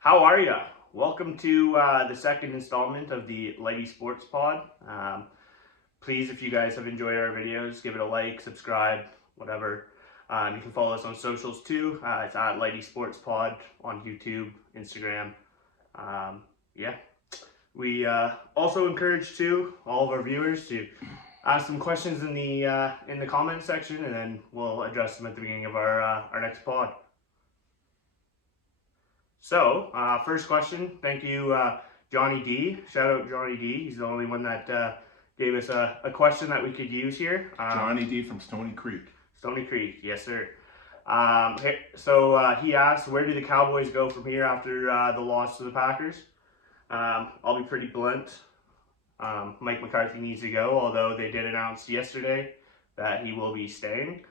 How are ya? Welcome to the second installment of the LightySportsPod. Please, if you guys have enjoyed our videos, give it a like, subscribe, whatever. You can follow us on socials too. It's at LightySportsPod on YouTube, Instagram. Yeah. We also encourage too all of our viewers to ask some questions in the comment section, and then we'll address them at the beginning of our next pod. So, first question. Thank you, Johnny D. Shout out Johnny D. He's the only one that gave us a question that we could use here. Johnny D from Stony Creek. Stony Creek, yes sir. He asked, where do the Cowboys go from here after the loss to the Packers? I'll be pretty blunt. Mike McCarthy needs to go, although they did announce yesterday that he will be staying.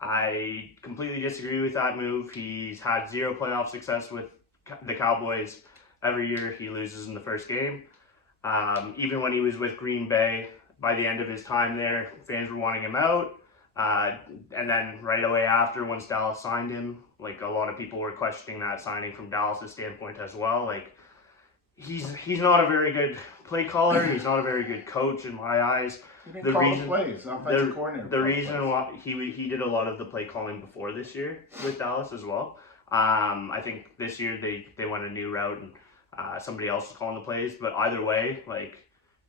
I completely disagree with that move. He's had zero playoff success with the Cowboys. Every year he loses in the first game. Even when he was with Green Bay, by the end of his time there, fans were wanting him out. And then right away after, once Dallas signed him, like a lot of people were questioning that signing from Dallas's standpoint as well. Like he's not a very good play caller. He's not a very good coach in my eyes. The reason why he did a lot of the play calling before this year with Dallas as well. I think this year they went a new route and somebody else was calling the plays. But either way, like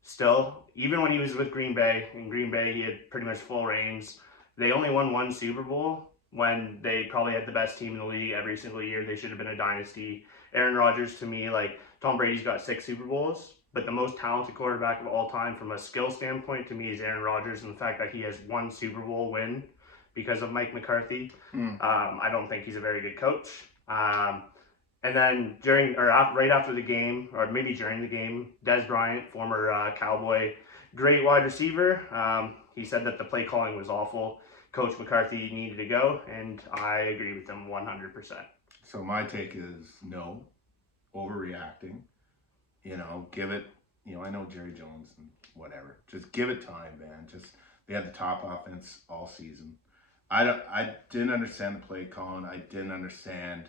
still, even when he was with Green Bay, in Green Bay he had pretty much full reins. They only won one Super Bowl when they probably had the best team in the league every single year. They should have been a dynasty. Aaron Rodgers, to me, like Tom Brady's got 6 Super Bowls, but the most talented quarterback of all time from a skill standpoint to me is Aaron Rodgers, and the fact that he has 1 Super Bowl win because of Mike McCarthy. I don't think he's a very good coach. And then right after the game, or maybe during the game, Des Bryant, former Cowboy, great wide receiver, he said that the play calling was awful. Coach McCarthy needed to go, and I agree with him 100%. So my take is no, overreacting. Give it. I know Jerry Jones and whatever. Just give it time, man. They had the top offense all season. I didn't understand the play calling. I didn't understand,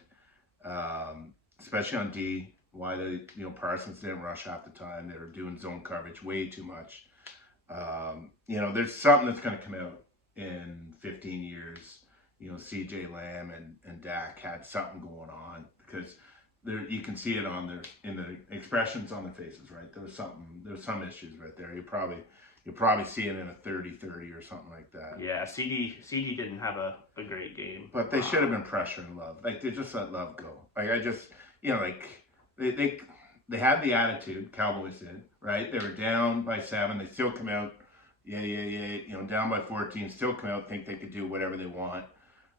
especially on D, why Parsons didn't rush half the time. They were doing zone coverage way too much. There's something that's going to come out in 15 years. CJ Lamb and Dak had something going on because you can see it in the expressions on their faces, right? There was some issues right there. You'll probably see it in a 30-30 or something like that. Yeah, CD didn't have a great game. But they should have been pressuring Love. Like they just let Love go. Like they had the attitude, Cowboys did, right? They were down by 7, they still come out, down by 14, still come out, think they could do whatever they want.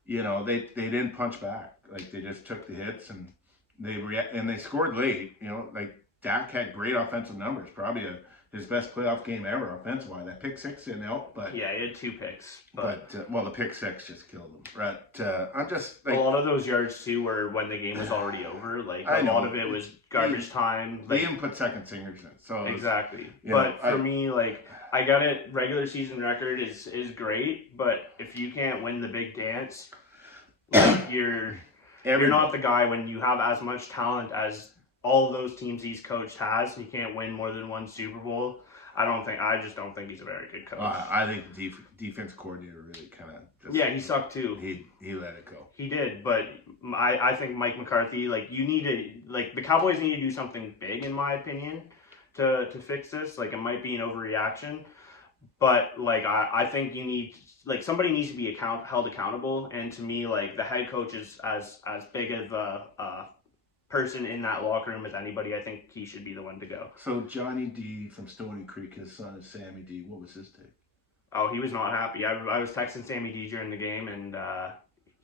They didn't punch back. Like they just took the hits and they scored late. Like Dak had great offensive numbers, probably his best playoff game ever offensively. That pick 6 didn't help, but yeah, he had 2 picks. But the pick 6 just killed him. Right? I'm just like, a lot of those yards too were when the game was already over. Like a lot of it was garbage time. They even put second singers in. So exactly. But for me, like I got it. Regular season record is great, but if you can't win the big dance, like you're not the guy when you have as much talent as all of those teams he's coached has. You can't win more than 1 Super Bowl. I just don't think he's a very good coach. I think the defense coordinator really kind of he sucked too. He let it go. He did, but I think Mike McCarthy, like the Cowboys need to do something big in my opinion to fix this. Like it might be an overreaction, but like I think you need somebody needs to be held accountable, and to me like the head coach is as big of a person in that locker room as anybody. I think he should be the one to go. So Johnny D from Stony Creek, his son is Sammy D. What was his take? Oh, he was not happy. I was texting Sammy D during the game, and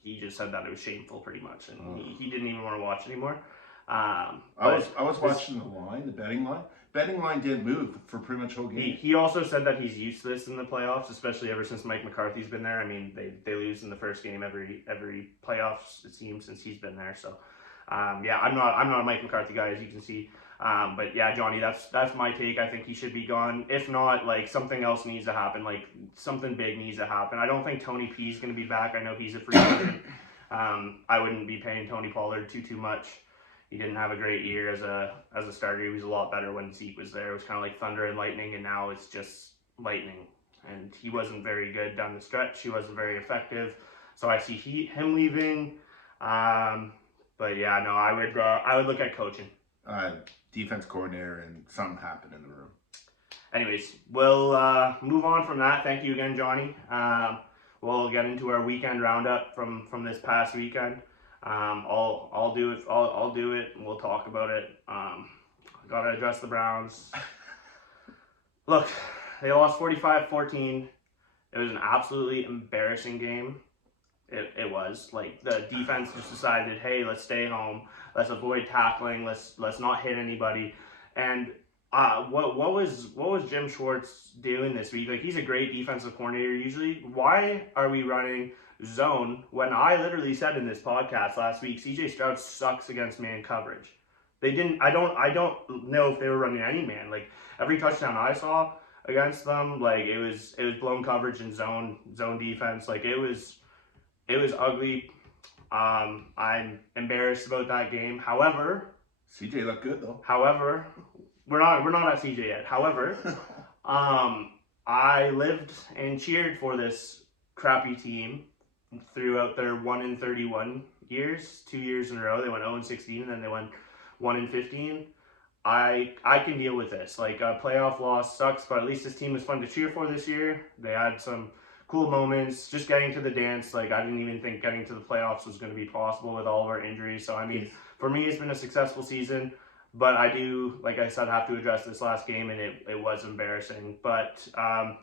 he just said that it was shameful, pretty much, and he didn't even want to watch anymore. I was watching the betting line. Betting line didn't move for pretty much the whole game. He also said that he's useless in the playoffs, especially ever since Mike McCarthy's been there. I mean, they lose in the first game every playoffs it seems since he's been there. So. I'm not a Mike McCarthy guy, as you can see. But yeah, Johnny, that's my take. I think he should be gone. If not, like something else needs to happen. Like something big needs to happen. I don't think Tony P is going to be back. I know he's a free agent. I wouldn't be paying Tony Pollard too much. He didn't have a great year as a starter. He was a lot better when Zeke was there. It was kind of like thunder and lightning, and now it's just lightning. And he wasn't very good down the stretch. He wasn't very effective. So I see him leaving. But yeah, no, I would look at coaching. Defense coordinator, and something happened in the room. Anyways, we'll move on from that. Thank you again, Johnny. We'll get into our weekend roundup from this past weekend. I'll do it. I'll do it, and we'll talk about it. Gotta address the Browns. Look, they lost 45-14. It was an absolutely embarrassing game. It was like the defense just decided, hey, let's stay home. Let's avoid tackling. Let's not hit anybody. And what was Jim Schwartz doing this week? Like, he's a great defensive coordinator usually. Why are we running zone when I literally said in this podcast last week, CJ Stroud sucks against man coverage? They didn't. I don't know if they were running any man. Like, every touchdown I saw against them, like it was blown coverage and zone defense. Like, it was ugly. I'm embarrassed about that game. However, CJ looked good though. However, we're not at CJ yet. However, I lived and cheered for this crappy team throughout their 1-31 years. 2 years in a row, they went 0-16, and then they went 1-15. I can deal with this. Like, a playoff loss sucks, but at least this team was fun to cheer for this year. They had some cool moments, just getting to the dance. Like, I didn't even think getting to the playoffs was going to be possible with all of our injuries. So, I mean, for me, it's been a successful season. But I do, like I said, have to address this last game, and it was embarrassing. But,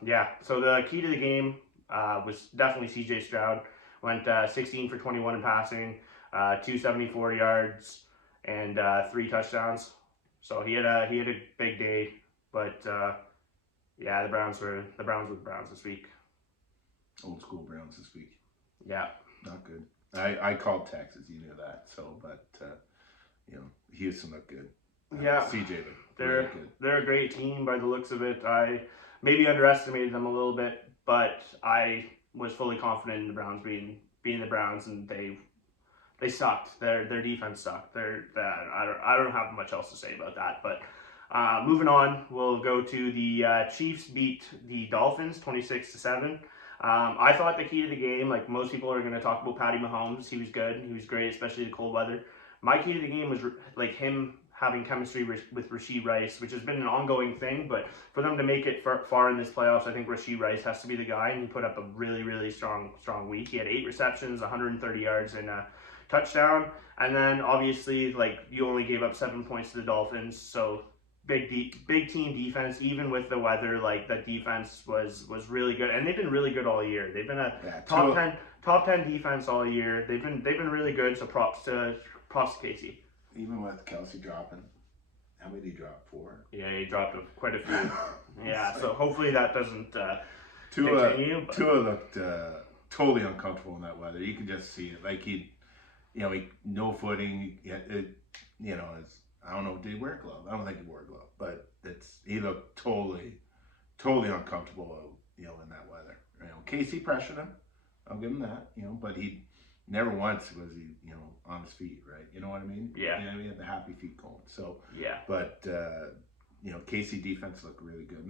yeah, so the key to the game was definitely CJ Stroud. Went 16 for 21 in passing, 274 yards, and 3 touchdowns. So he had a big day. But, yeah, the Browns were the Browns this week. Old school Browns this week. Yeah. Not good. I called Texas, you knew that. So, but, Houston looked good. Yeah. CJ looked really good. They're a great team by the looks of it. I maybe underestimated them a little bit, but I was fully confident in the Browns being the Browns, and they sucked. Their defense sucked. I don't have much else to say about that. But moving on, we'll go to the Chiefs beat the Dolphins 26-7. I thought the key to the game, like most people are going to talk about Patty Mahomes. He was good. He was great, especially the cold weather. My key to the game was like him having chemistry with Rashee Rice, which has been an ongoing thing. But for them to make it far in this playoffs, I think Rashee Rice has to be the guy, and he put up a really, really strong week. He had 8 receptions, 130 yards, and a touchdown. And then obviously, like, you only gave up 7 points to the Dolphins, so big team defense. Even with the weather, like, that defense was really good, and they've been really good all year. They've been a top 10 defense all year. They've been really good. So props to Casey. Even with Kelsey dropping, how many did he drop? 4? Yeah, he dropped quite a few. Yeah, so hopefully that doesn't continue. Tua looked totally uncomfortable in that weather. You could just see it. Like, he no footing. I don't know, did he wear a glove? I don't think he wore a glove, but he looked totally uncomfortable, in that weather. Casey pressured him. I'll give him that, but he never once was he, on his feet, right? You know what I mean? Yeah. He had the happy feet going. So, yeah. But, Casey defense looked really good.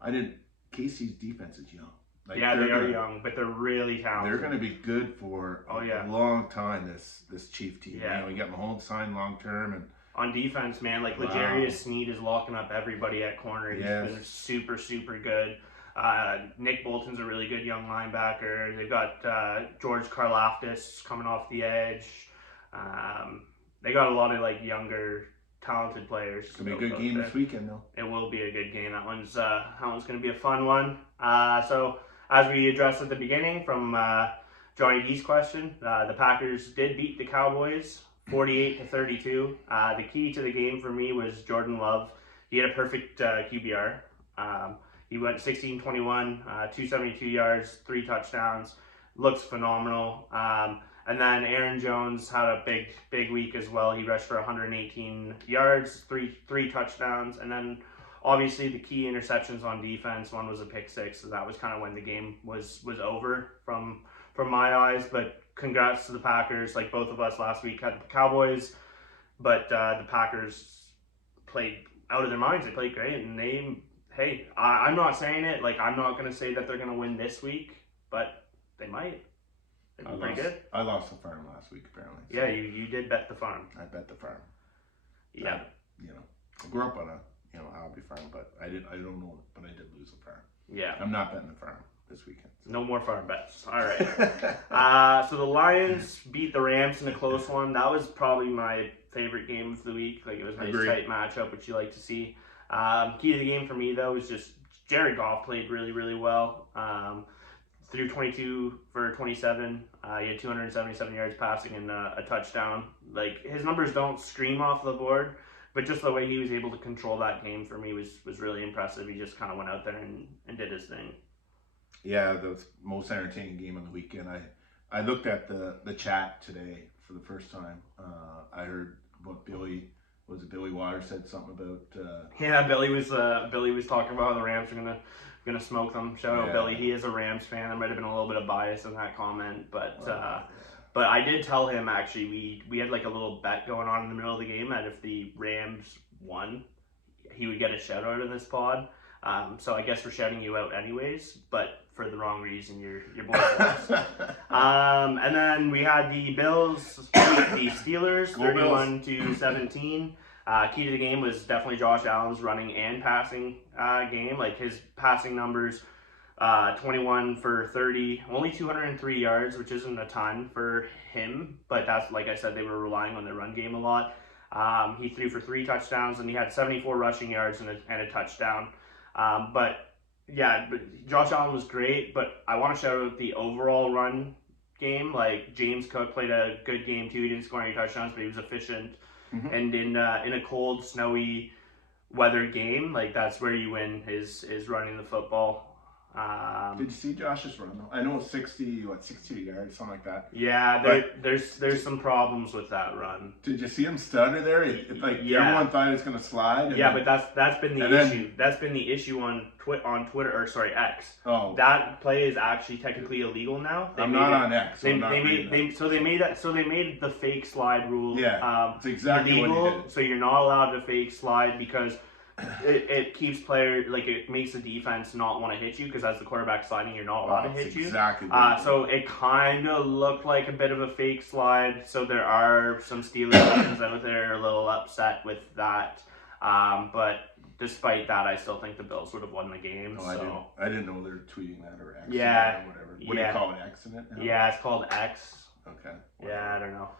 And Casey's defense is young. Like, yeah, they are young, but they're really talented. They're going to be good for a long time, this Chief team. Yeah. We got Mahomes signed long term. And on defense, man, like, L'Jarius Sneed is locking up everybody at corner. He's been super, super good. Nick Bolton's a really good young linebacker. They've got George Karlaftis coming off the edge. They got a lot of, like, younger, talented players. It's gonna be a good game this weekend, though. It will be a good game. That one's gonna be a fun one. So as we addressed at the beginning from Johnny D's question, the Packers did beat the Cowboys 48-32. The key to the game for me was Jordan Love. He had a perfect QBR. He went 16-21, 272 yards, 3 touchdowns. Looks phenomenal. And then Aaron Jones had a big week as well. He rushed for 118 yards, three touchdowns. And then obviously the key interceptions on defense. One was a pick 6, so that was kind of when the game was over from my eyes. But congrats to the Packers. Like both of us last week had the Cowboys but the Packers played out of their minds. They played great, and I'm not saying it. Like, I'm not going to say that they're going to win this week, but they might. They'd be pretty good. I lost the farm last week, apparently. So. Yeah, you did bet the farm. I bet the farm. Yeah. I grew up on a hobby farm, but I don't know, but I did lose the farm. Yeah. I'm not betting the farm this weekend. No more farm bets. All right. So the Lions beat the Rams in a close one. That was probably my favorite game of the week. Like, it was a nice tight matchup, which you like to see. Key to the game for me, though, was just Jared Goff played really, really well. Threw 22 for 27. He had 277 yards passing and a touchdown. Like, his numbers don't scream off the board, but just the way he was able to control that game for me was really impressive. He just kind of went out there and did his thing. Yeah, the most entertaining game of the weekend. I looked at the chat today for the first time. I heard what Billy Waters said something about. Billy was talking about how the Rams are gonna smoke them. Shout out Billy. He is a Rams fan. There might have been a little bit of bias in that comment, but I did tell him, actually, we had like a little bet going on in the middle of the game that if the Rams won, he would get a shout out in this pod. So I guess we're shouting you out anyways, but for the wrong reason. Your boy lost. And then we had the Bills beat the Steelers 31-17. Key to the game was definitely Josh Allen's running and passing game. Like, his passing numbers, 21 for 30, only 203 yards, which isn't a ton for him, but that's, like I said, they were relying on their run game a lot. He threw for 3 touchdowns, and he had 74 rushing yards and a touchdown. But Josh Allen was great, but I want to shout out the overall run game. Like, James Cook played a good game too. He didn't score any touchdowns, but he was efficient. Mm-hmm. And in a cold, snowy weather game, like, that's where you win is running the football. Did you see Josh's run though? I know 60 yards, something like that. Yeah, there's some problems with that run. Did you see him stutter there? Everyone thought he was going to slide. But that's been the issue. That's been the issue on Twitter, or sorry, X. Oh, that play is actually technically illegal now. I'm not on X. They made the fake slide rule. Yeah, it's exactly illegal, what he did. So you're not allowed to fake slide because it keeps players, like, it makes the defense not want to hit you, because as the quarterback sliding, you're not allowed to hit you. Exactly. So it kind of looked like a bit of a fake slide. So there are some Steelers fans out there a little upset with that. But despite that, I still think the Bills would have won the game. I didn't know they were tweeting that or X. Yeah. Or whatever. What do you call it? X in it now? Yeah, it's called X. Okay. Whatever. Yeah, I don't know.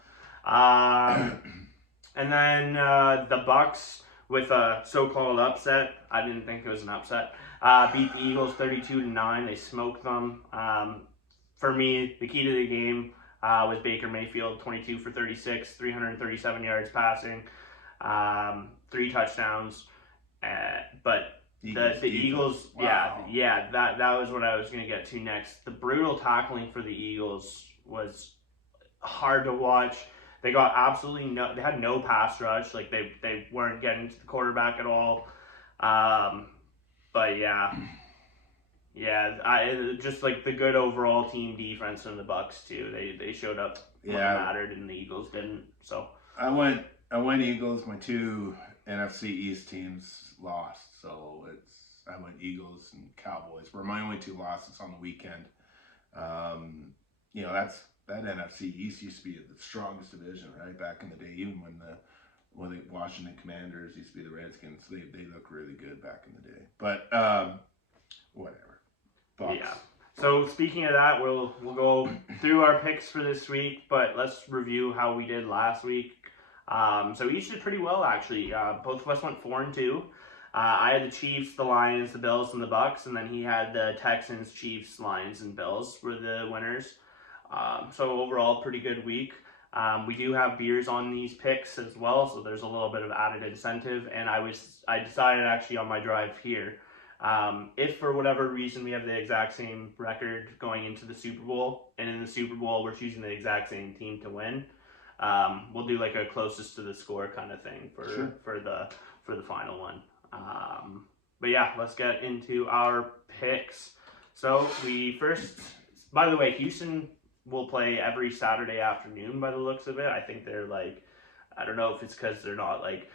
And then the Bucks, with a so-called upset, I didn't think it was an upset, beat the Eagles 32-9. They smoked them. For me, the key to the game was Baker Mayfield, 22 for 36, 337 yards passing, 3 touchdowns. But the Eagles, wow. that was what I was going to get to next. The brutal tackling for the Eagles was hard to watch. They got they had no pass rush. Like, they weren't getting to the quarterback at all. But just like the good overall team defense from the Bucks too. They showed up when it mattered, and the Eagles didn't. So I went Eagles. My 2 NFC East teams lost, so I went Eagles and Cowboys. Were my only 2 losses on the weekend. That NFC East used to be the strongest division, right? Back in the day, even when the Washington Commanders used to be the Redskins, they looked really good back in the day. But whatever. Bucks. Yeah. So speaking of that, we'll go through our picks for this week, but let's review how we did last week. So we each did pretty well, actually. Both of us went 4-2. I had the Chiefs, the Lions, the Bills, and the Bucks, and then he had the Texans, Chiefs, Lions, and Bills were the winners. So overall, pretty good week. We do have beers on these picks as well, so there's a little bit of added incentive. And I decided actually on my drive here, if for whatever reason we have the exact same record going into the Super Bowl, and in the Super Bowl we're choosing the exact same team to win, we'll do like a closest to the score kind of thing for the final one. But yeah, let's get into our picks. So by the way, Houston will play every Saturday afternoon by the looks of it. I think they're like I don't know if it's because they're not like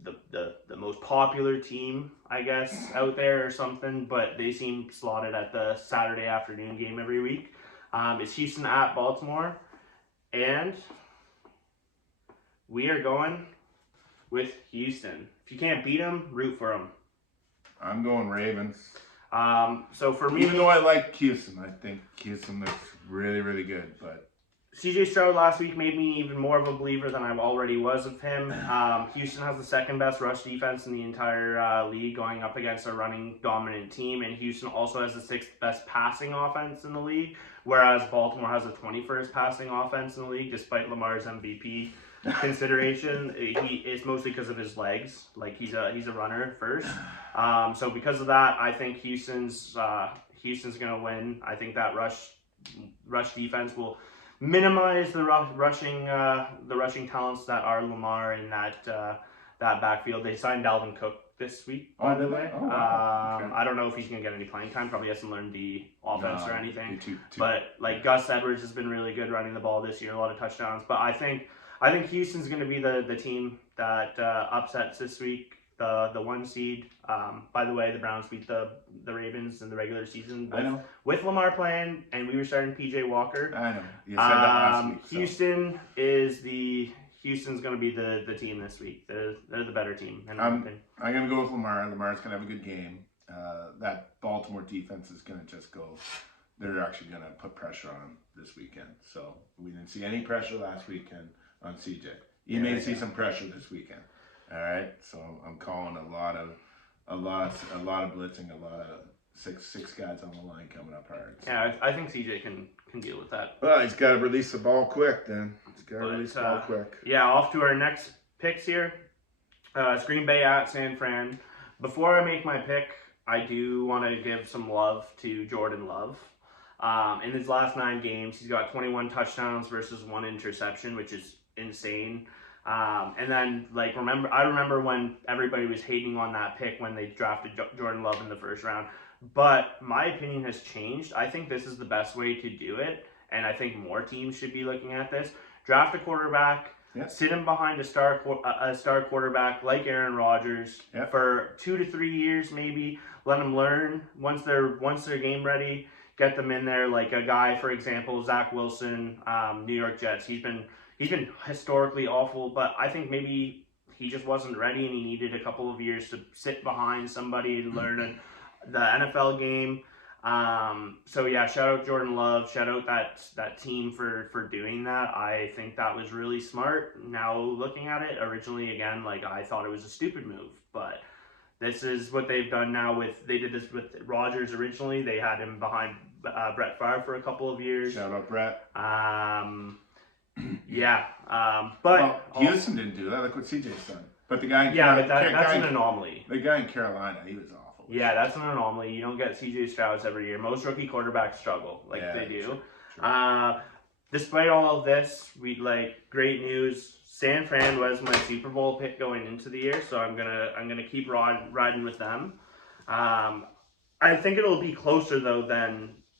the most popular team, I guess, out there or something, but they seem slotted at the Saturday afternoon game every week. It's Houston at Baltimore, and we are going with Houston. If you can't beat them, root for them. I'm going Ravens. So for me, even though I like Houston, I think Houston looks really, really good. But CJ Stroud last week made me even more of a believer than I already was of him. Houston has the second best rush defense in the entire league, going up against a running dominant team, and Houston also has the sixth best passing offense in the league, whereas Baltimore has the 21st passing offense in the league, despite Lamar's MVP consideration. It's mostly because of his legs. Like he's a runner first. So because of that, I think Houston's gonna win. I think that rush defense will minimize the rushing talents that are Lamar in that backfield. They signed Dalvin Cook this week, by the way. Oh, wow. Okay. I don't know if he's gonna get any playing time. Probably hasn't learned the offense or anything. Too. But like Gus Edwards has been really good running the ball this year, a lot of touchdowns. But I think Houston's going to be the team that upsets this week, the 1 seed. By the way, the Browns beat the Ravens in the regular season with Lamar playing, and we were starting PJ Walker. I know. You said that last week. So. Houston's going to be the team this week. They're the better team. I'm going to go with Lamar. Lamar's going to have a good game. That Baltimore defense is going to just go. They're actually going to put pressure on him this weekend. So we didn't see any pressure last weekend on CJ. You may see some pressure this weekend. All right. So I'm calling a lot of blitzing, a lot of six guys on the line coming up hard. So. Yeah, I think CJ can deal with that. Well, he's got to release the ball quick then. Yeah, off to our next picks here. It's Green Bay at San Fran. Before I make my pick, I do want to give some love to Jordan Love. In his last 9 games, he's got 21 touchdowns versus 1 interception, which is insane. And then, I remember when everybody was hating on that pick when they drafted Jordan Love in the first round. But my opinion has changed. I think this is the best way to do it, and I think more teams should be looking at this. Draft a quarterback, sit him behind a star quarterback like Aaron Rodgers for 2 to 3 years maybe. Let them learn once they're game ready. Get them in there, like a guy, for example, Zach Wilson, New York Jets. He's been historically awful, but I think maybe he just wasn't ready and he needed a couple of years to sit behind somebody and learn the NFL game. So yeah, shout out Jordan Love, shout out that team for doing that. I think that was really smart. Now looking at it, originally again, I thought it was a stupid move, but this is what they've done now they did this with Rodgers originally. They had him behind Brett Favre for a couple of years. Shout out Brett. But Houston didn't do that. Look what CJ's done. But the guy, that's an anomaly. The guy in Carolina, he was awful. Yeah, that's an anomaly. You don't get CJ Strouds every year. Most rookie quarterbacks struggle they do. True. Despite all of this, great news. San Fran was my Super Bowl pick going into the year, so I'm gonna keep riding with them. I think it'll be closer though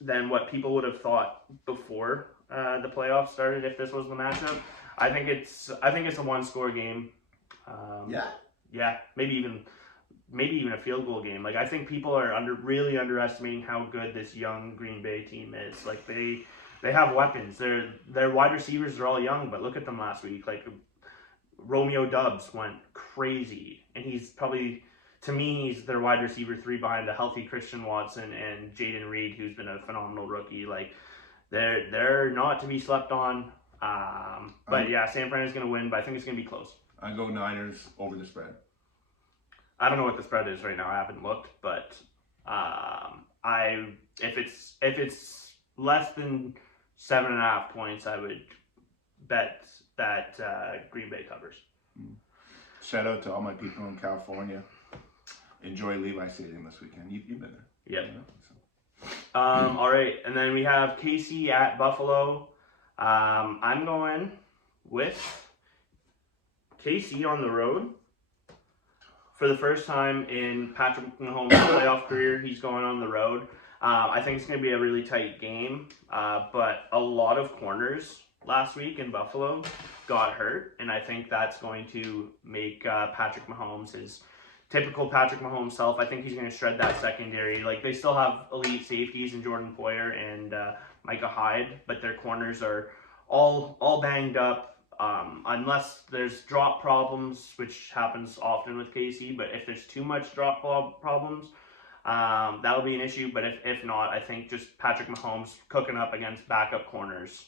than what people would have thought before the playoffs started. If this was the matchup, I think it's a 1-score game. Maybe even a field goal game. I think people are really underestimating how good this young Green Bay team is. They have weapons. Their wide receivers are all young, but look at them last week. Romeo Doubs went crazy, and he's probably, to me, he's their wide receiver 3 behind a healthy Christian Watson and Jaden Reed, who's been a phenomenal rookie. They're not to be slept on. But yeah, San Fran is going to win, but I think it's going to be close. I go Niners over the spread. I don't know what the spread is right now. I haven't looked, but if it's less than 7.5 points, I would bet that Green Bay covers. Shout out to all my people in California. Enjoy Levi Stadium this weekend. You've been there. Yep. All right, and then we have KC at Buffalo. I'm going with KC on the road. For the first time in Patrick Mahomes' playoff career, he's going on the road. I think it's going to be a really tight game, but a lot of corners last week in Buffalo got hurt, and I think that's going to make Patrick Mahomes his typical Patrick Mahomes self. I think he's going to shred that secondary. Like, they still have elite safeties in Jordan Poyer and Micah Hyde, but their corners are all banged up. Unless there's drop problems, which happens often with KC, but if there's too much drop problems, that'll be an issue. But if not, I think just Patrick Mahomes cooking up against backup corners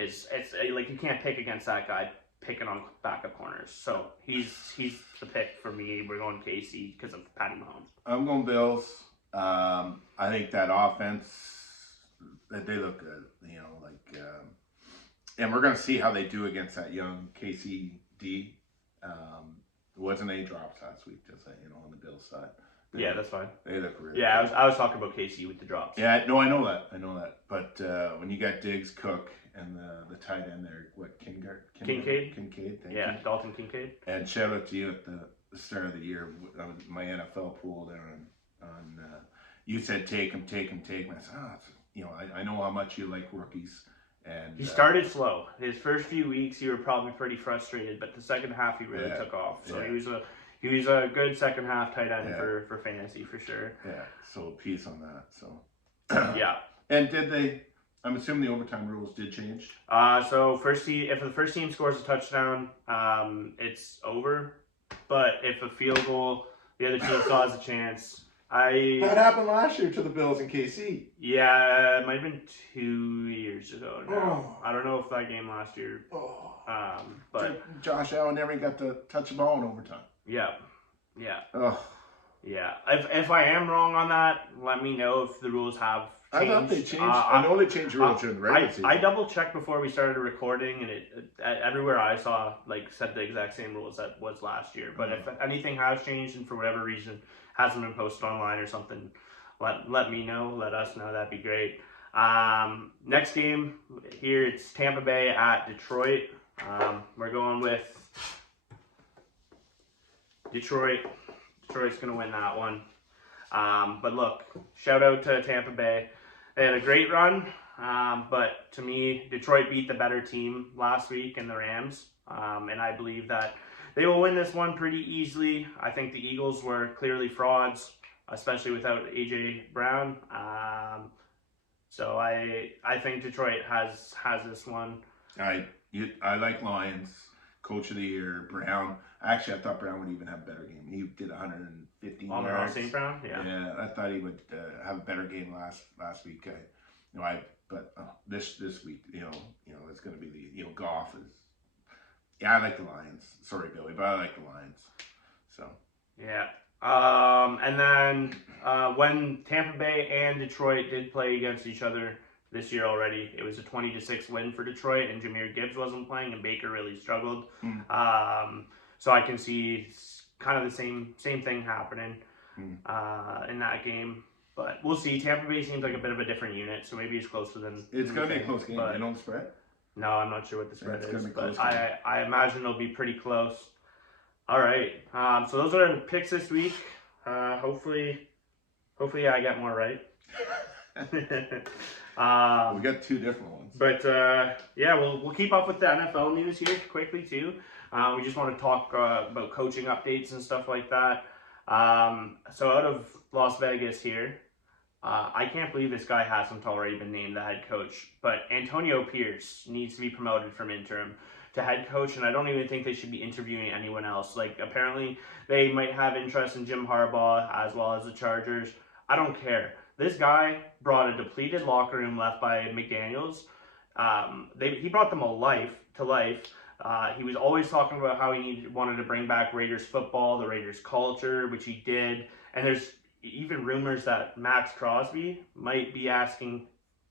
it's like, you can't pick against that guy picking on backup corners. So he's the pick for me. We're going KC because of Patty Mahomes. I'm going Bills. I think that offense, they look good. And we're going to see how they do against that young KCD. There wasn't any drops last week, just on the Bills side. Yeah, that's fine. They look really Yeah, good. I was talking about KC with the drops. Yeah, no, I know that. But when you got Diggs, Cook, and the tight end there, Kincaid? Kincaid, thank you. Dalton Kincaid. And shout out to you at the start of the year, my NFL pool there, on you said take him. And I said, I know how much you like rookies. And he started slow. His first few weeks, you were probably pretty frustrated, but the second half, he really took off. So he was a good second half tight end for fantasy for sure. Yeah, so peace on that. So yeah. And I'm assuming the overtime rules did change. So if the first team scores a touchdown, it's over. But if a field goal, the other team still has a chance. That happened last year to the Bills in KC. Yeah, it might have been 2 years ago now. Oh. I don't know if that game last year. Oh. But Josh Allen never got to touch the ball in overtime. Yeah. Oh. Yeah. If I am wrong on that, let me know if the rules have changed. I thought they changed. I know they changed the rules during the regular season. I double checked before we started recording, and it everywhere I saw said the exact same rules that was last year. But if anything has changed and for whatever reason hasn't been posted online or something, let me know. Let us know. That'd be great. Next game here, it's Tampa Bay at Detroit. We're going with Detroit. Detroit's going to win that one. But look, shout out to Tampa Bay. They had a great run, but to me, Detroit beat the better team last week in the Rams, and I believe that they will win this one pretty easily. I think the Eagles were clearly frauds, especially without A.J. Brown. So I think Detroit has this one. I like Lions. Coach of the Year, Brown. Actually, I thought Brown would even have a better game. He did 115 yards. St. Brown, yeah. Yeah, I thought he would have a better game last week. But this week, it's going to be the Goff is. Yeah, I like the Lions. Sorry, Billy, but I like the Lions. So. Yeah. And then when Tampa Bay and Detroit did play against each other this year already, it was a 20-6 win for Detroit, and Jahmyr Gibbs wasn't playing, and Baker really struggled. So I can see kind of the same thing happening in that game. But we'll see. Tampa Bay seems like a bit of a different unit, so maybe it's closer than. It's going to be a close game. You know the spread? No, I'm not sure what the spread is, but I imagine it'll be pretty close. All right. So those are the picks this week. Hopefully I get more right. We got two different ones. But we'll keep up with the NFL news here quickly too. We just want to talk about coaching updates and stuff like that. So out of Las Vegas here, I can't believe this guy hasn't already been named the head coach. But Antonio Pierce needs to be promoted from interim to head coach, and I don't even think they should be interviewing anyone else. Like, apparently they might have interest in Jim Harbaugh as well as the Chargers. I don't care. This guy brought a depleted locker room left by McDaniels. He brought them to life. He was always talking about how he wanted to bring back Raiders football, the Raiders culture, which he did. And there's even rumors that Max Crosby might be asking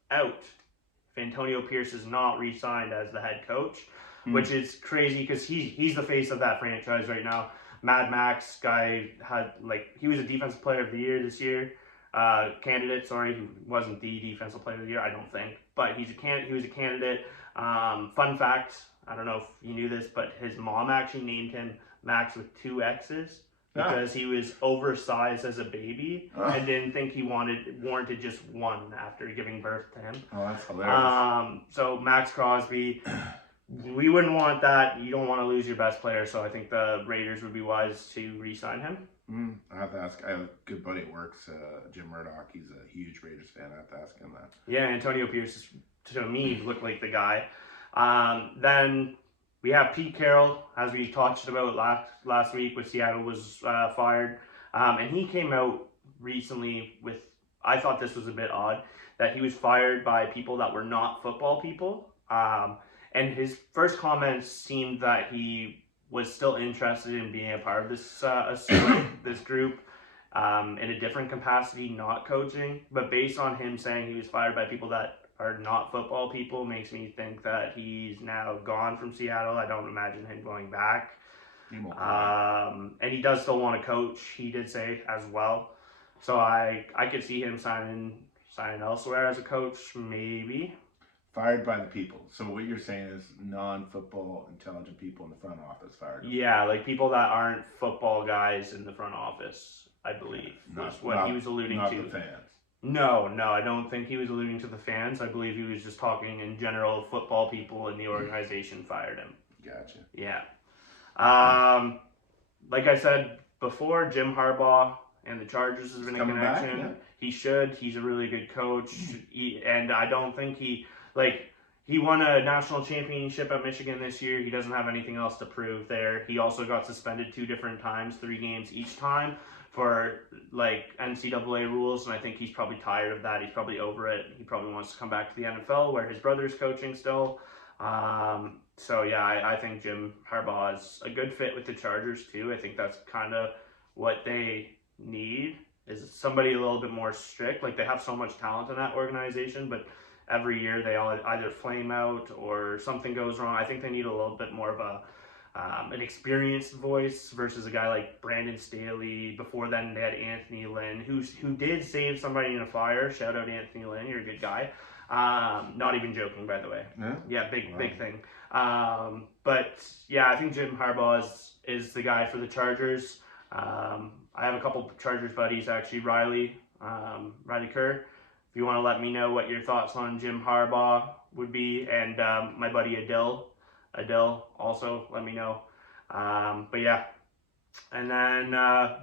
out if Antonio Pierce is not re-signed as the head coach, which is crazy because he's the face of that franchise right now. Mad Max guy he was a defensive player of the year this year. Candidate, sorry, he wasn't the defensive player of the year, I don't think, but he was a candidate. Fun fact, I don't know if you knew this, but his mom actually named him Max with 2 X's. because he was oversized as a baby and didn't think he warranted just one after giving birth to him. Oh, that's hilarious. So Max Crosby, we wouldn't want that. You don't want to lose your best player, so I think the Raiders would be wise to re-sign him. I have to ask. I have a good buddy at work, Jim Murdoch. He's a huge Raiders fan. I have to ask him that. Yeah, Antonio Pierce, to me, looked like the guy. Then we have Pete Carroll, as we talked about last week with Seattle was fired. And he came out recently with, I thought this was a bit odd, that he was fired by people that were not football people. And his first comments seemed that he was still interested in being a part of this this group in a different capacity, not coaching. But based on him saying he was fired by people that are not football people, makes me think that he's now gone from Seattle. I don't imagine him going back. And he does still want to coach, he did say as well. So I could see him signing elsewhere as a coach, maybe. Fired by the people. So what you're saying is non-football intelligent people in the front office fired him. Yeah, like people that aren't football guys in the front office, I believe, was what he was alluding to. Not the fans. No, I don't think he was alluding to the fans. I believe he was just talking in general. Football people in the organization fired him. Gotcha. Yeah. Like I said before, Jim Harbaugh and the Chargers has been a connection. Back, yeah. He should. He's a really good coach. And I don't think he won a national championship at Michigan this year. He doesn't have anything else to prove there. He also got suspended 2 different times, 3 games each time for NCAA rules, and I think he's probably tired of that. He's probably over it. He probably wants to come back to the NFL where his brother's coaching still. So yeah, I think Jim Harbaugh is a good fit with the Chargers too. I think that's kind of what they need, is somebody a little bit more strict. Like, they have so much talent in that organization, but every year they all either flame out or something goes wrong. I think they need a little bit more of an experienced voice versus a guy like Brandon Staley. Before then they had Anthony Lynn, who did save somebody in a fire. Shout out Anthony Lynn, you're a good guy. Not even joking, by the way. Yeah, big thing. But yeah, I think Jim Harbaugh is the guy for the Chargers. I have a couple Chargers buddies actually, Riley Kerr. If you want to let me know what your thoughts on Jim Harbaugh would be, and my buddy Adil also let me know. But yeah, and then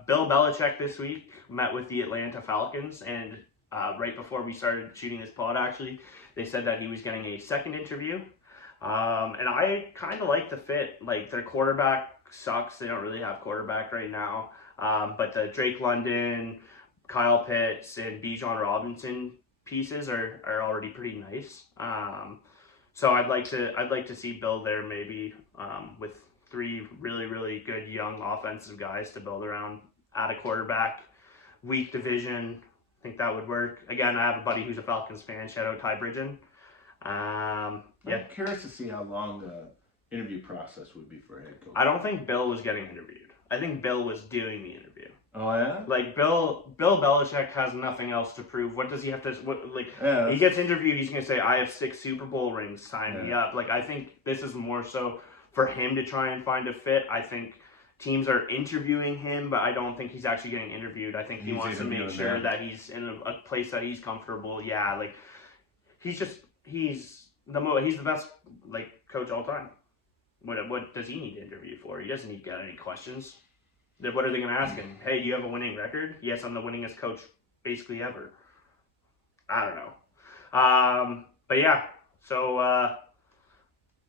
Bill Belichick this week met with the Atlanta Falcons, and right before we started shooting this pod, actually, they said that he was getting a second interview. And I kind of like the fit. Like, their quarterback sucks. They don't really have quarterback right now. But the Drake London, Kyle Pitts, and Bijan Robinson pieces are already pretty nice. So I'd like to see Bill there, maybe with 3 really good young offensive guys to build around at a quarterback. Weak division, I think that would work. Again, I have a buddy who's a Falcons fan. Shout out Ty Bridgen. I'm curious to see how long the interview process would be for a head coach. I don't think Bill was getting interviewed. I think Bill was doing the interview. Oh yeah. Like, Bill Belichick has nothing else to prove. What does he have to? He gets interviewed, he's gonna say, "I have 6 Super Bowl rings. Sign me up." Like, I think this is more so for him to try and find a fit. I think teams are interviewing him, but I don't think he's actually getting interviewed. I think he wants to make sure that he's in a place that he's comfortable. Yeah, like, he's the best coach all time. What does he need to interview for? He doesn't need to get any questions. What are they going to ask him? Hey, do you have a winning record? Yes, I'm the winningest coach basically ever. I don't know. But yeah, so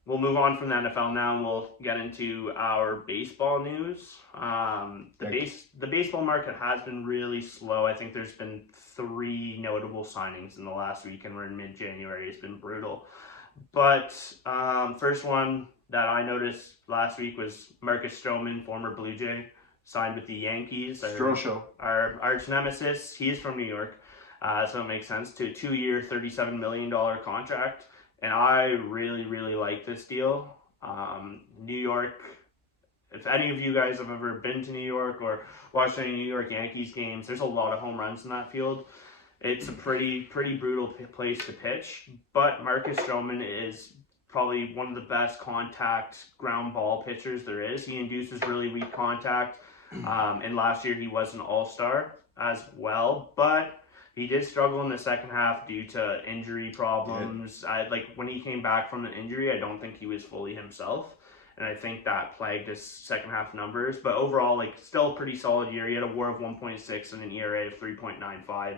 we'll move on from the NFL now, and we'll get into our baseball news. The baseball market has been really slow. I think there's been 3 notable signings in the last week, and we're in mid-January. It's been brutal. But first one that I noticed last week was Marcus Stroman, former Blue Jay, signed with the Yankees. Our arch nemesis. He is from New York, so it makes sense, to a 2-year, $37 million contract. And I really like this deal. New York, if any of you guys have ever been to New York or watched any New York Yankees games, there's a lot of home runs in that field. It's a pretty brutal place to pitch. But Marcus Stroman is probably one of the best contact ground ball pitchers there is. He induces really weak contact. And last year he was an all-star as well, but he did struggle in the second half due to injury problems. Like when he came back from the injury, I don't think he was fully himself. And I think that plagued his second half numbers. But overall, like still a pretty solid year. He had a WAR of 1.6 and an ERA of 3.95.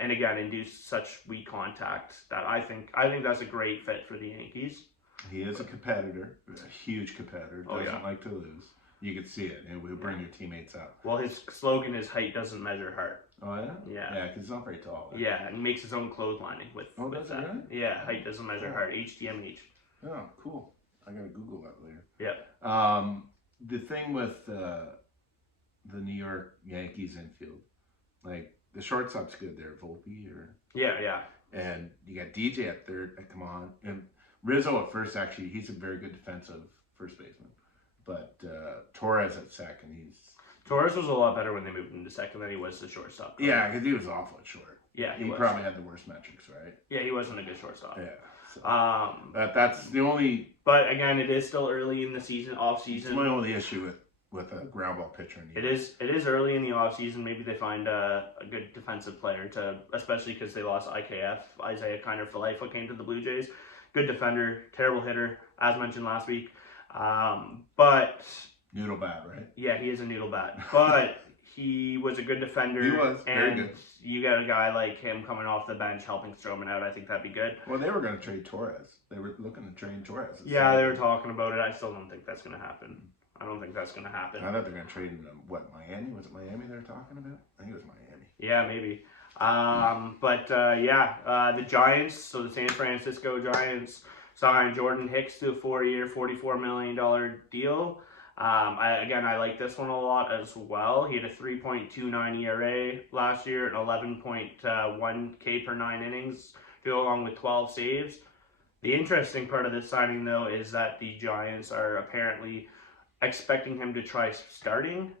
And again, induced such weak contact that I think that's a great fit for the Yankees. He is a competitor, a huge competitor. Doesn't like to lose. You could see it, and will bring your teammates up. Well, his slogan is "Height doesn't measure heart." Oh yeah, yeah, because he's not very tall. Right? Yeah, and he makes his own clotheslining with does that. It really? Yeah, height doesn't measure heart. HDMH. Oh, cool. I gotta Google that later. Yeah. The thing with the New York Yankees infield, like the shortstop's good there, Volpe or yeah, and you got DJ at third. Come on, and Rizzo at first. Actually, he's a very good defensive first baseman. But Torres at second, Torres was a lot better when they moved him to second than he was the shortstop. Yeah, because he was awful at short. Yeah, he probably had the worst metrics, right? Yeah, he wasn't a good shortstop. Yeah. So, that's the only. But again, it is still early in the season, off season. It's my only issue with a ground ball pitcher. It is early in the off season. Maybe they find a good defensive player especially because they lost IKF. Isaiah Kiner-Falefa came to the Blue Jays. Good defender, terrible hitter, as mentioned last week. But noodle bat, right? Yeah, he is a noodle bat. But he was a good defender. He was very good. You got a guy like him coming off the bench helping Stroman out. I think that'd be good. Well, they were going to trade Torres. They were looking to trade Torres. Yeah, they were talking about it. I still don't think that's going to happen. I don't think that's going to happen. I thought they were going to trade him. Miami? Was it Miami they were talking about? I think it was Miami. Yeah, maybe. The Giants, so the San Francisco Giants, signed Jordan Hicks to a 4-year, $44 million deal. I like this one a lot as well. He had a 3.29 ERA last year and 11.1 K per 9 innings, to go along with 12 saves. The interesting part of this signing, though, is that the Giants are apparently expecting him to try starting,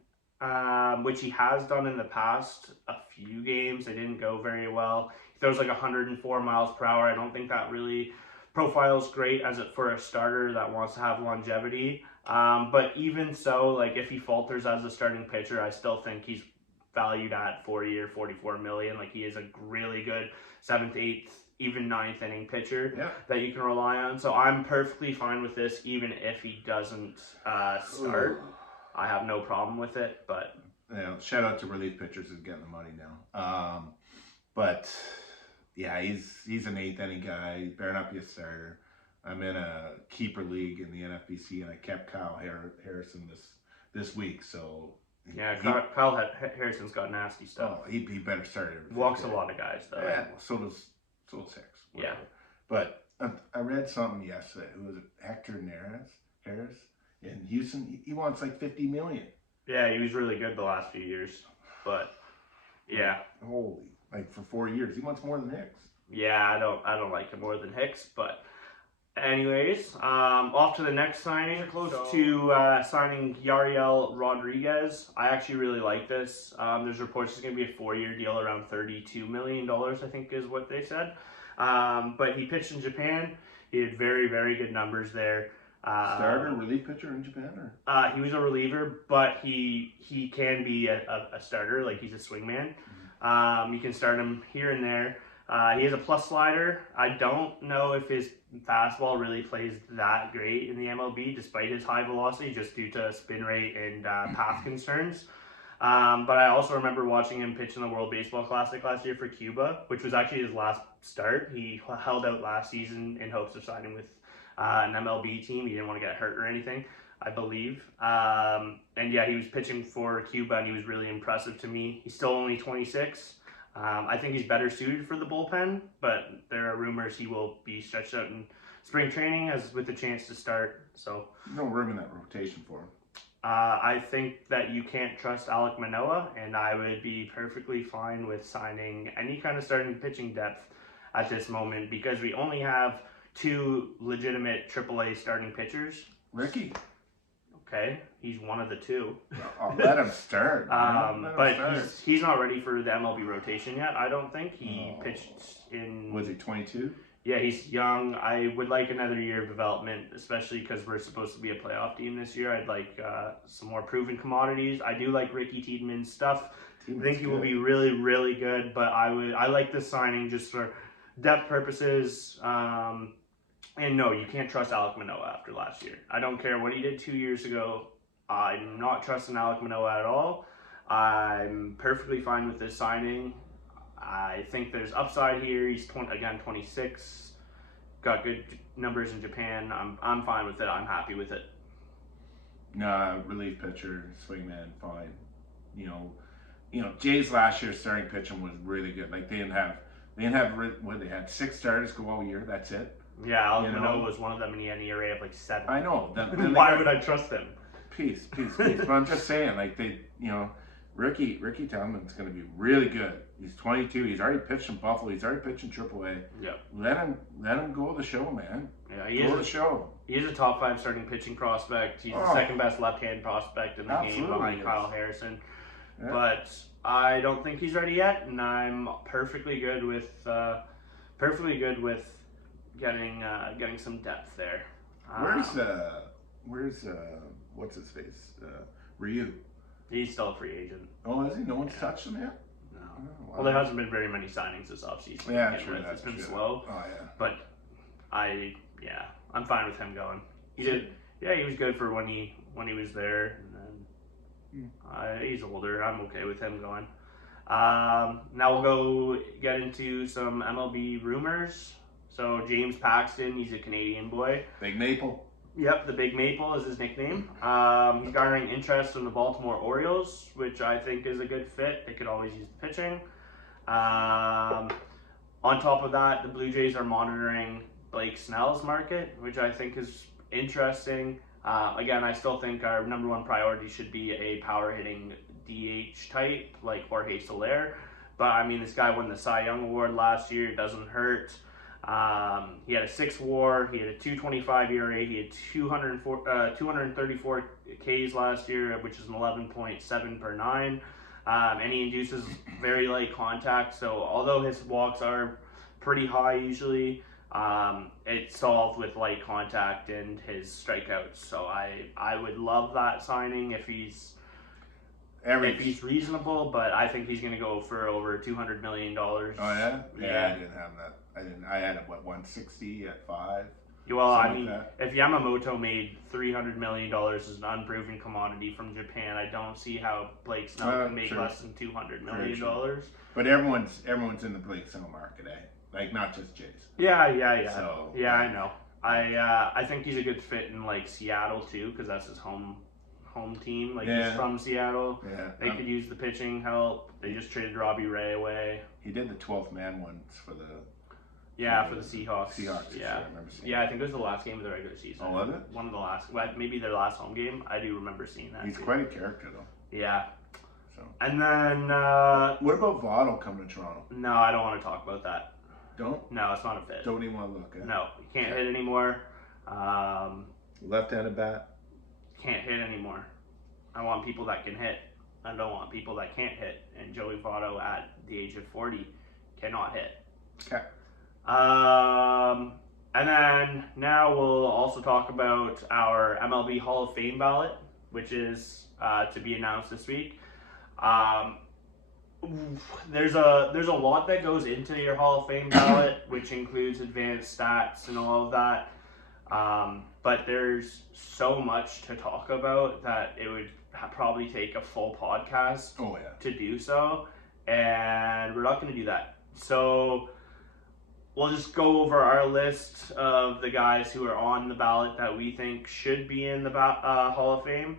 which he has done in the past a few games. They didn't go very well. He throws like 104 miles per hour. I don't think that really profiles great for a starter that wants to have longevity. But even so, like if he falters as a starting pitcher, I still think he's valued at 4-year, $44 million. Like he is a really good 7th, 8th, even 9th inning pitcher that you can rely on. So I'm perfectly fine with this, even if he doesn't start. I have no problem with it. But shout out to relief pitchers who's getting the money now. But yeah, he's an 8th inning guy. He better not be a starter. I'm in a keeper league in the NFBC, and I kept Kyle Harrison this week. So Kyle Harrison's got nasty stuff. Oh, he better start everything. Walks a lot of guys though. Yeah, so does Hicks. Whatever. Yeah, but I read something yesterday. Who was it? Hector Harris in Houston. He wants like $50 million. Yeah, he was really good the last few years, but yeah. Holy, like for 4 years, he wants more than Hicks. Yeah, I don't like him more than Hicks, but. Anyways, off to the next signing. Close to signing Yariel Rodriguez. I actually really like this. There's reports it's going to be a 4-year deal, around $32 million, I think is what they said. But he pitched in Japan. He had very, very good numbers there. Starter, relief pitcher in Japan? Or? He was a reliever, but he can be a starter. Like he's a swingman. You can start him here and there. He has a plus slider. I don't know if his fastball really plays that great in the MLB, despite his high velocity, just due to spin rate and path concerns. But I also remember watching him pitch in the World Baseball Classic last year for Cuba, which was actually his last start. He held out last season in hopes of signing with an MLB team. He didn't want to get hurt or anything, I believe. And yeah, he was pitching for Cuba, and he was really impressive to me. He's still only 26. I think he's better suited for the bullpen, but there are rumors he will be stretched out in spring training with a chance to start. So no room in that rotation for him. I think that you can't trust Alek Manoah, and I would be perfectly fine with signing any kind of starting pitching depth at this moment because we only have 2 legitimate AAA starting pitchers. Ricky. Okay, he's one of the 2. I'll let him start. He's not ready for the MLB rotation yet. I don't think he pitched in. Was he 22? Yeah, he's young. I would like another year of development, especially because we're supposed to be a playoff team this year. I'd like some more proven commodities. I do like Ricky Tiedeman's stuff. I think he will be really, really good. But I like this signing just for depth purposes. And no, you can't trust Alek Manoah after last year. I don't care what he did 2 years ago. I'm not trusting Alek Manoah at all. I'm perfectly fine with this signing. I think there's upside here. He's 26, got good numbers in Japan. I'm fine with it. I'm happy with it. Nah, relief pitcher, swingman, fine. You know, Jays last year's starting pitching was really good. Like they didn't have what they had 6 starters go all year. That's it. Yeah, Alek Manoah was one of them, and he had an ERA of like 7. I know. Why would I trust him? Peace. But I'm just saying, like Ricky Tiedeman's going to be really good. He's 22. He's already pitched in Buffalo. He's already pitched in AAA. Yeah. Let him go the show, man. Yeah, he is the show. He is a top 5 starting pitching prospect. He's the second best left-hand prospect in the game behind Kyle Harrison. Yeah. But I don't think he's ready yet, and I'm perfectly good with getting some depth there. Where's what's his face? Ryu. He's still a free agent. Oh, is he? No one's touched him yet? No. Oh, wow. Well, there hasn't been very many signings this offseason. Yeah, true. It's been slow. Oh, yeah. But I'm fine with him going. He was good for when he was there. And then, he's older. I'm okay with him going. Now we'll go get into some MLB rumors. So James Paxton, he's a Canadian boy. Big Maple. Yep, the Big Maple is his nickname. He's garnering interest from the Baltimore Orioles, which I think is a good fit. They could always use the pitching. On top of that, the Blue Jays are monitoring Blake Snell's market, which I think is interesting. Again, I still think our number one priority should be a power-hitting DH type like Jorge Soler. But, I mean, this guy won the Cy Young Award last year. It doesn't hurt. He had a 6 WAR. He had a 2.25 ERA. He had 234 Ks last year, which is an 11.7 per 9. And he induces very light contact. So although his walks are pretty high usually, it's solved with light contact and his strikeouts. So I would love that signing if he's reasonable, but I think he's going to go for over $200 million. Oh, yeah? Yeah, I didn't have that. I had it, 160 at 5? Well, I mean, if Yamamoto made $300 million as an unproven commodity from Japan, I don't see how Blake Snell can make less than $200 million. But everyone's in the Blake Snell market, eh? Like, not just Jays. Yeah. So, I know. I think he's a good fit in, like, Seattle, too, because that's his home team. Like, he's from Seattle. Yeah. They could use the pitching help. They just traded Robbie Ray away. He did the 12th man once for the... Yeah, for the Seahawks. Yeah, I remember seeing I think it was the last game of the regular season. Oh, was it? One of the last, maybe their last home game. I do remember seeing that. He's quite a character, though. Yeah. So. And then... what about Votto coming to Toronto? No, I don't want to talk about that. Don't? No, it's not a fit. Don't even want to look at it? No, you can't hit anymore. Left-handed bat? Can't hit anymore. I want people that can hit. I don't want people that can't hit. And Joey Votto at the age of 40 cannot hit. Okay. And then now we'll also talk about our MLB Hall of Fame ballot, which is to be announced this week. There's a lot that goes into your Hall of Fame ballot, which includes advanced stats and all of that. But there's so much to talk about that it would probably take a full podcast to do so, and we're not going to do that. So we'll just go over our list of the guys who are on the ballot that we think should be in the Hall of Fame.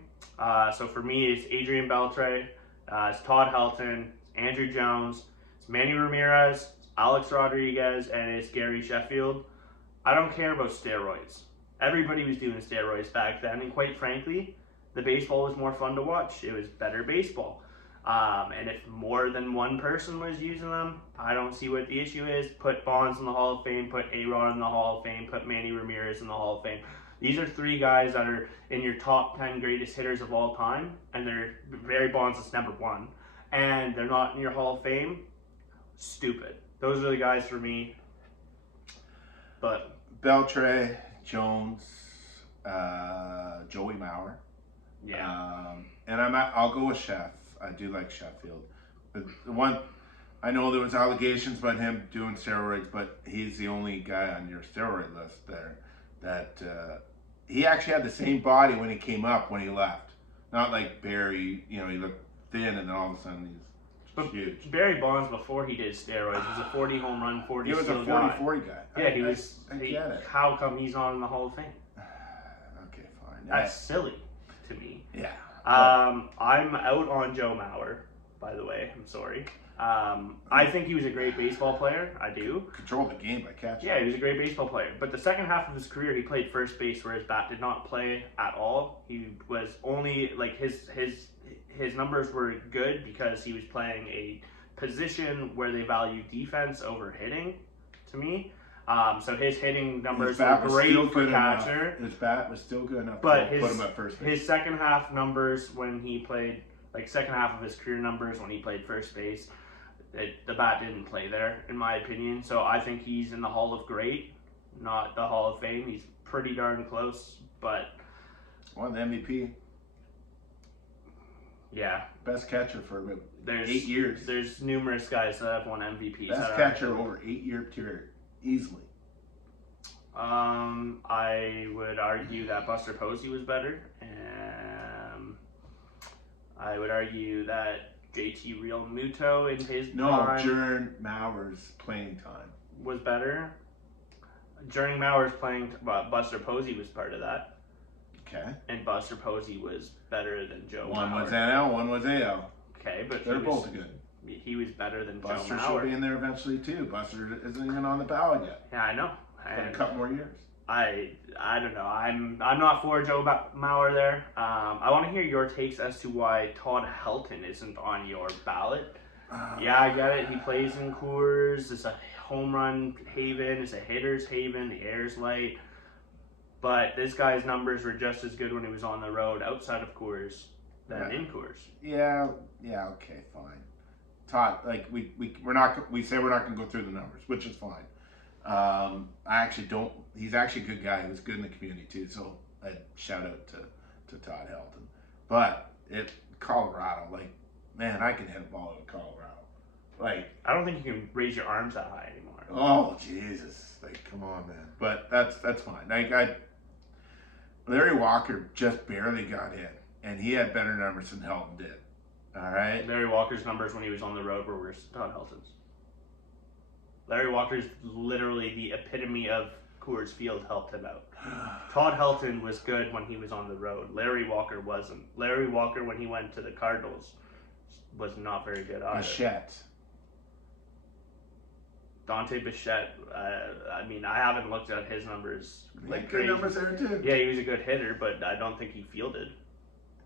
So for me, it's Adrian Beltre, it's Todd Helton, it's Andrew Jones, it's Manny Ramirez, it's Alex Rodriguez, and it's Gary Sheffield. I don't care about steroids. Everybody was doing steroids back then, and quite frankly, the baseball was more fun to watch. It was better baseball. And if more than one person was using them, I don't see what the issue is. Put Bonds in the Hall of Fame, put A-Rod in the Hall of Fame, put Manny Ramirez in the Hall of Fame. These are 3 guys that are in your top 10 greatest hitters of all time, and Barry Bonds is number 1. And they're not in your Hall of Fame. Stupid. Those are the guys for me. But Beltre, Jones, Joey Mauer. yeah, And I'll go with Chef. I do like Sheffield. But the one, I know there was allegations about him doing steroids, but he's the only guy on your steroid list there that he actually had the same body when he came up when he left. Not like Barry, he looked thin and then all of a sudden he's huge. Barry Bonds, before he did steroids, was a 40 home run, 40 He was a steal 40-40 guy. guy. Yeah, he was. I get it. How come he's not in the Hall of Fame? Okay, fine. That's silly to me. Yeah. I'm out on Joe Mauer, by the way. I'm sorry. I think he was a great baseball player. I do. Controlled the game by catching. Yeah, he was a great baseball player. But the second half of his career, he played first base, where his bat did not play at all. He was only like his numbers were good because he was playing a position where they value defense over hitting. To me, so his hitting numbers were great for catcher. His bat was still good enough but to put him at first base. His second half numbers when he played, like second half of his career numbers when he played first base, the bat didn't play there, in my opinion. So I think he's in the Hall of Great, not the Hall of Fame. He's pretty darn close, but won the MVP. Yeah. Best catcher for about There's 8 years. There's numerous guys that have won MVPs. Best catcher over 8-year period, easily. I would argue that Buster Posey was better, I would argue that JT Real Muto in his prime during Mauer's playing time was better. During Mauer's playing, Buster Posey was part of that. Okay. And Buster Posey was better than Joe One Mauer. was NL, one was AL. Okay, but they're both good. He was better than Buster Joe Mauer. should be in there eventually too. Buster isn't even on the ballot yet. Yeah, I know. A couple more years. I don't know. I'm not for Joe Mauer there. I want to hear your takes as to why Todd Helton isn't on your ballot. Yeah, I get it. He plays in Coors. It's a home run haven. It's a hitter's haven. The air's light. But this guy's numbers were just as good when he was on the road outside of Coors than in Coors. Yeah, okay, fine. Todd, like we're not gonna go through the numbers, which is fine. I actually don't. He's actually a good guy. He was good in the community too. So I shout out to Todd Helton. But Colorado, like, man, I can hit a ball in Colorado. Like, I don't think you can raise your arms that high anymore. Oh Jesus! Like, come on, man. But that's fine. Like, Larry Walker just barely got in, and he had better numbers than Helton did. All right. Larry Walker's numbers when he was on the road were worse than Todd Helton's. Larry Walker's literally the epitome of Coors Field helped him out. Todd Helton was good when he was on the road. Larry Walker wasn't. Larry Walker, when he went to the Cardinals, was not very good either. Bichette. Dante Bichette, I haven't looked at his numbers like good crazy. numbers there too. Yeah, he was a good hitter, but I don't think he fielded.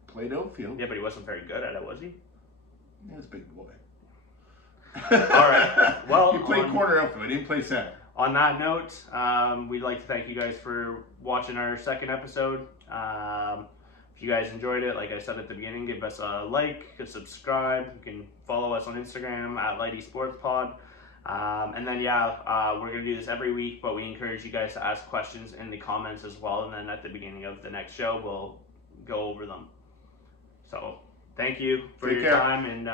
Played outfield. Yeah, but he wasn't very good at it, was he? He was a big boy. All right. Well, he played corner outfield. He didn't play center. On that note, we'd like to thank you guys for watching our second episode. If you guys enjoyed it, like I said at the beginning, give us a like, a subscribe. You can follow us on Instagram at LightySportsPod. And then, we're going to do this every week, but we encourage you guys to ask questions in the comments as well. And then at the beginning of the next show, we'll go over them. So, thank you for your time, and